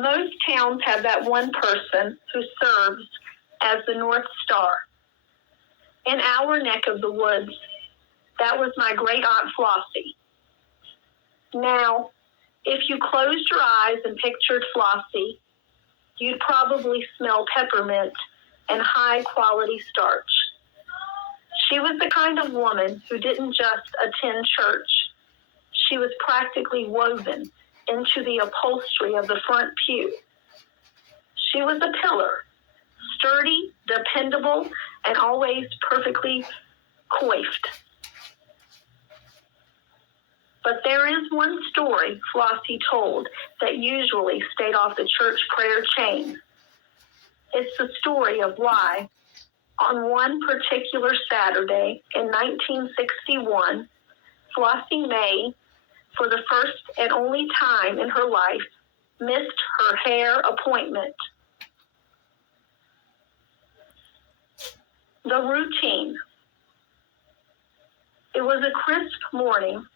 Most towns have that one person who serves as the North Star. In our neck of the woods, that was my great-aunt Flossie. Now, if you closed your eyes and pictured Flossie, you'd probably smell peppermint and high-quality starch. She was the kind of woman who didn't just attend church. She was practically woven into the upholstery of the front pew. She was a pillar, sturdy, dependable, and always perfectly coiffed. But there is one story Flossie told that usually stayed off the church prayer chain. It's the story of why, on one particular Saturday in 1961, Flossie May, for the first and only time in her life, missed her hair appointment. The routine. It was a crisp morning,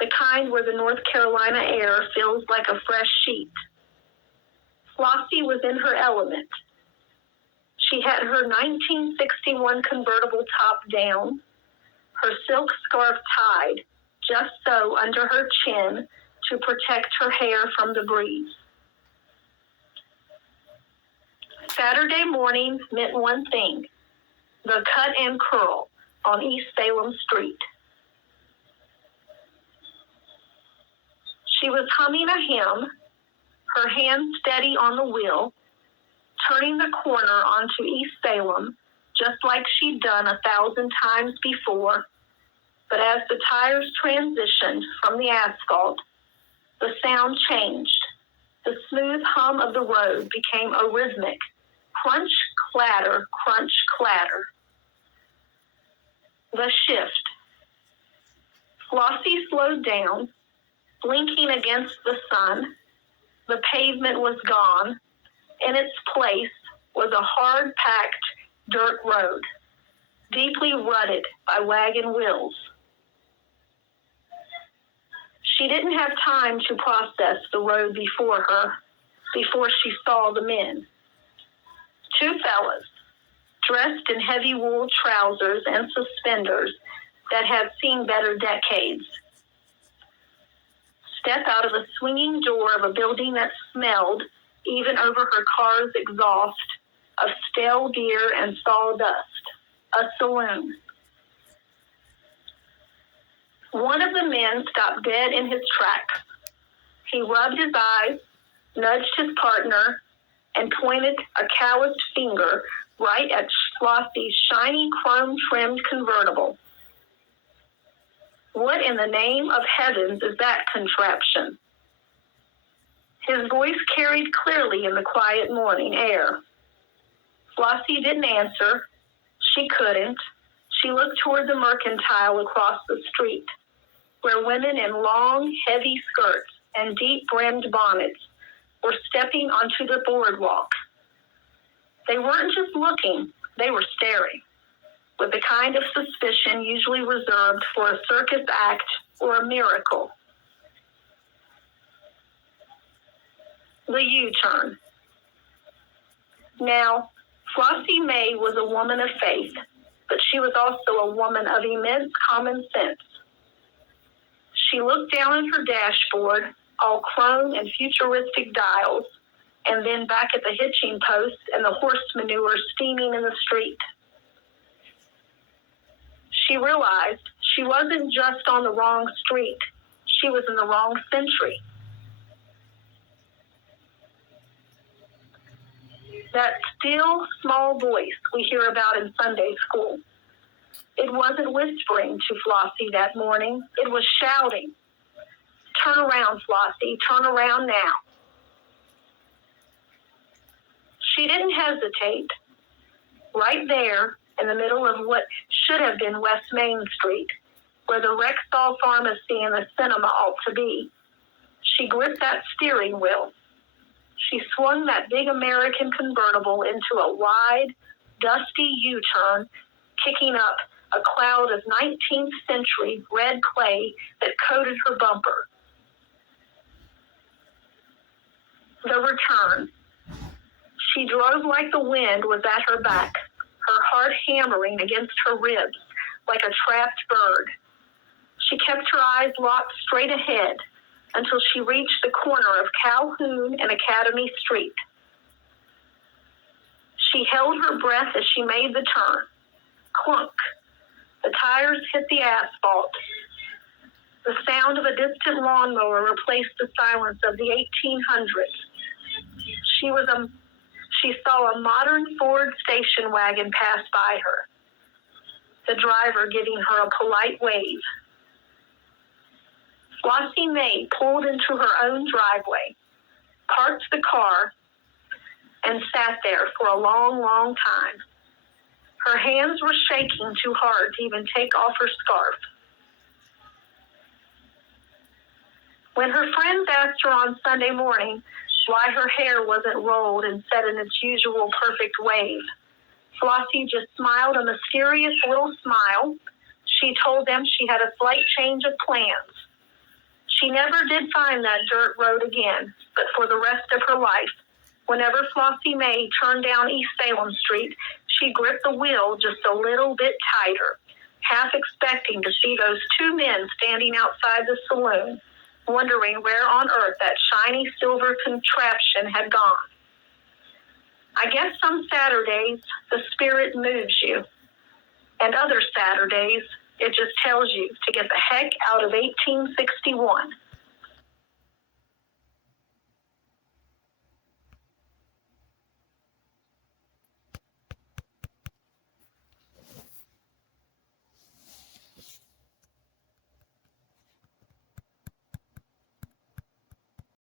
the kind where the North Carolina air feels like a fresh sheet. Flossie was in her element. She had her 1961 convertible top down, her silk scarf tied just so under her chin to protect her hair from the breeze. Saturday morning meant one thing: the cut and curl on East Salem Street. She was humming a hymn, her hand steady on the wheel, turning the corner onto East Salem, just like she'd done 1,000 times before. But as the tires transitioned from the asphalt, the sound changed. The smooth hum of the road became a rhythmic crunch, clatter, crunch, clatter. The shift. Flossie slowed down, blinking against the sun. The pavement was gone. In its place was a hard-packed dirt road, deeply rutted by wagon wheels. She didn't have time to process the road before her, before she saw the men. Two fellas, dressed in heavy wool trousers and suspenders that had seen better decades, step out of a swinging door of a building that smelled, even over her car's exhaust, of stale beer and sawdust, a saloon. One of the men stopped dead in his tracks. He rubbed his eyes, nudged his partner, and pointed a calloused finger right at Flossie's shiny chrome-trimmed convertible. What in the name of heavens is that contraption? His voice carried clearly in the quiet morning air. Flossie didn't answer. She couldn't. She looked toward the mercantile across the street, where women in long, heavy skirts and deep-brimmed bonnets were stepping onto the boardwalk. They weren't just looking, they were staring, with the kind of suspicion usually reserved for a circus act or a miracle. The U-turn. Now, Flossie May was a woman of faith, but she was also a woman of immense common sense. She looked down at her dashboard, all chrome and futuristic dials, and then back at the hitching post and the horse manure steaming in the street. She realized she wasn't just on the wrong street. She was in the wrong century. That still, small voice we hear about in Sunday school. It wasn't whispering to Flossie that morning. It was shouting, "Turn around, Flossie, turn around now." She didn't hesitate. Right there, in the middle of what should have been West Main Street, where the Rexall Pharmacy and the cinema ought to be, she gripped that steering wheel. She swung that big American convertible into a wide, dusty U-turn, kicking up a cloud of 19th century red clay that coated her bumper. The return. She drove like the wind was at her back, her heart hammering against her ribs like a trapped bird. She kept her eyes locked straight ahead until she reached the corner of Calhoun and Academy Street. She held her breath as she made the turn. Clunk. The tires hit the asphalt. The sound of a distant lawnmower replaced the silence of the 1800s. She saw a modern Ford station wagon pass by her, the driver giving her a polite wave. Flossie May pulled into her own driveway, parked the car, and sat there for a long, long time. Her hands were shaking too hard to even take off her scarf. When her friends asked her on Sunday morning why her hair wasn't rolled and set in its usual perfect wave, Flossie just smiled a mysterious little smile. She told them she had a slight change of plans. She never did find that dirt road again, but for the rest of her life, whenever Flossie May turned down East Salem Street, she gripped the wheel just a little bit tighter, half expecting to see those two men standing outside the saloon, wondering where on earth that shiny silver contraption had gone. I guess some Saturdays the spirit moves you, and other Saturdays it just tells you to get the heck out of 1861.